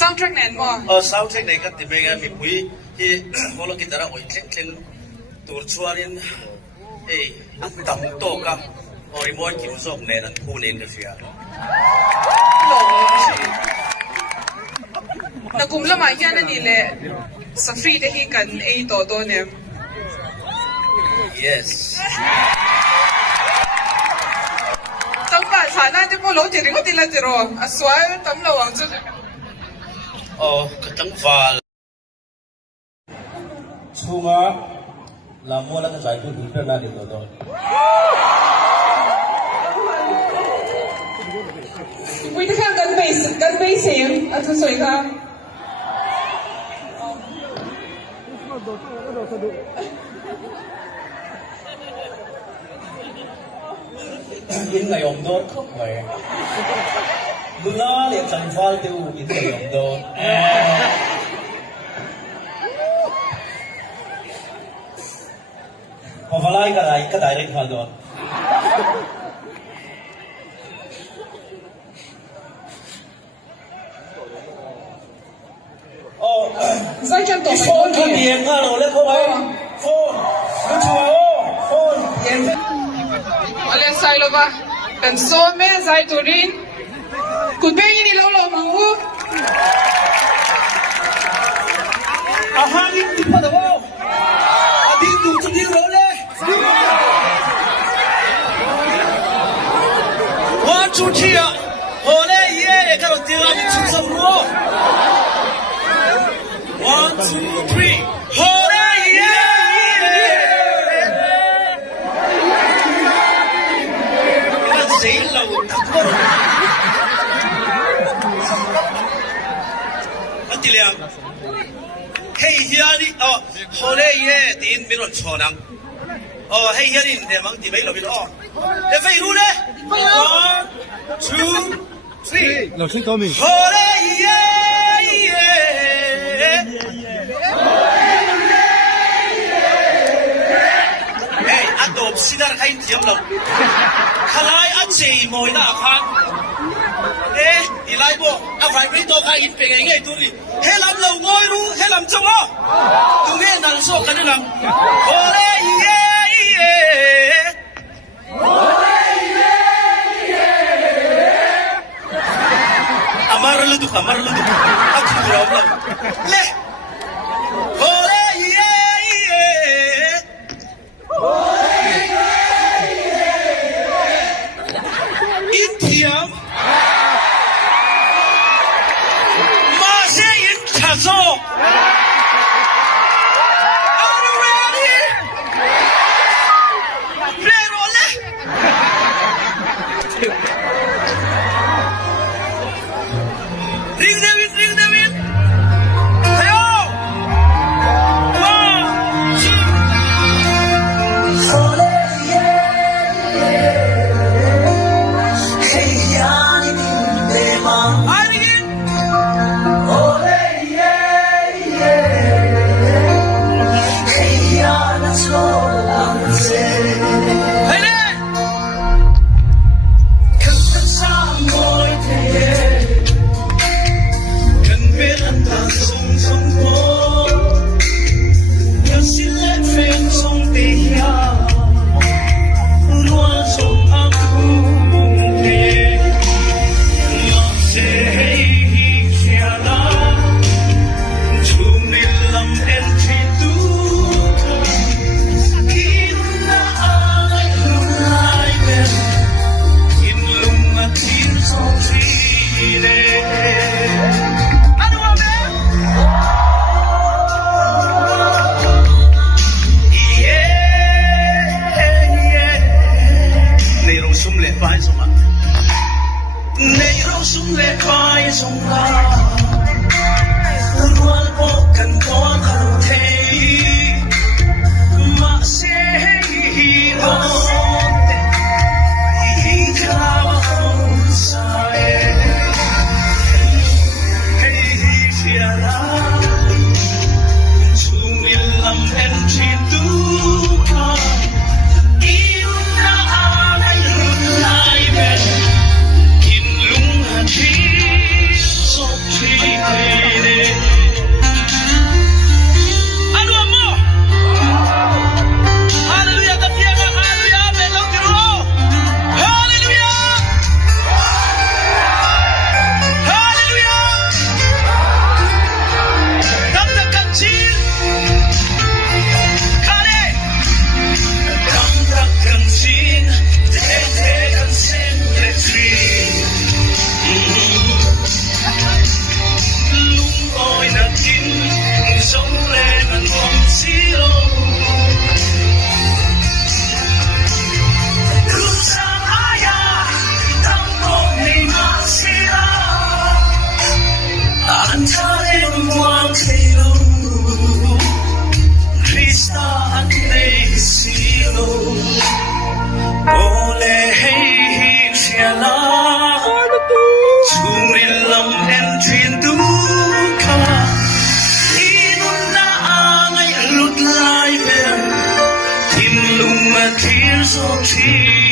soundtrack แน่นบ่soundtrack ไหนก็ติดไปกันมีปุ๋ยที่พวกเรากินแต่ละโอ้ยเช่นตัวชัวร์นี่ต่ำโตกับโอ้ยมวยกิมซอกเนี่ยนั่นผู้เล่นก็เสียนักกุมละมาอย่างนั้นนี่แหละสฟรีได้ให้กันตัวเนี่ย yes ตั้งแต่ฐานะที่พวกเราจะเรียกติดละจิโร่สวยตั้งระวังจุดก็ตั้งฟ้าช่วงลามัวแล้วก็ใช้ผู้ถือเป็นหน้าเด็กตัววิธีการกันเบสเสียงอันสวยครับยินไงอมโดนเข้าไปดูน่าเรียกจันฟ้าเดียวยินไงอมโดนพอฟ้าไล่ก็ได้เรียกฟ้าโดน在这东西，看别人看了，我来看来，phone，我去玩哦，phone，眼睛。我来塞了吧，跟说咩塞杜林，古边你老老母。啊哈，你怕的哦，啊，你赌这听我嘞，我出去啊，我嘞爷爷看到电话你出什么？1, 2, 3, hooray! Anh sĩ lầu thật quá. Anh chị liền. Hey here đi. Hooray yeah. Tin mình còn cho năng. Hey here đi. Để mang tìm mấy lầu bên đó. Để phải luôn đấy. 1, 2, 3. Lầu xin có mình. Hooray yeah. Đột xin ra hay thiếm lộc khá lại á chỉ mồi nạ khăn đi lại bộ phải biết tôi khai ít về ngày ngày tôi đi hết làm lầu ngôi luôn hết làm châu á tôi nghe nàng số cái này hồ lê amar lu tu aku berapa leh hồ lê Indiam masih in chazo. Are you ready? Play roll. Ring David. Ayo. 1, 2. sống lên ngàn không xíu lúc sáng aya tâm hồn này mà xíu anh cha em quang thấy đâu Krista anh đây xíu Ole hey siala Churilam en twin du ka Inun na angay lut lai ben Tin lung ma tir so chi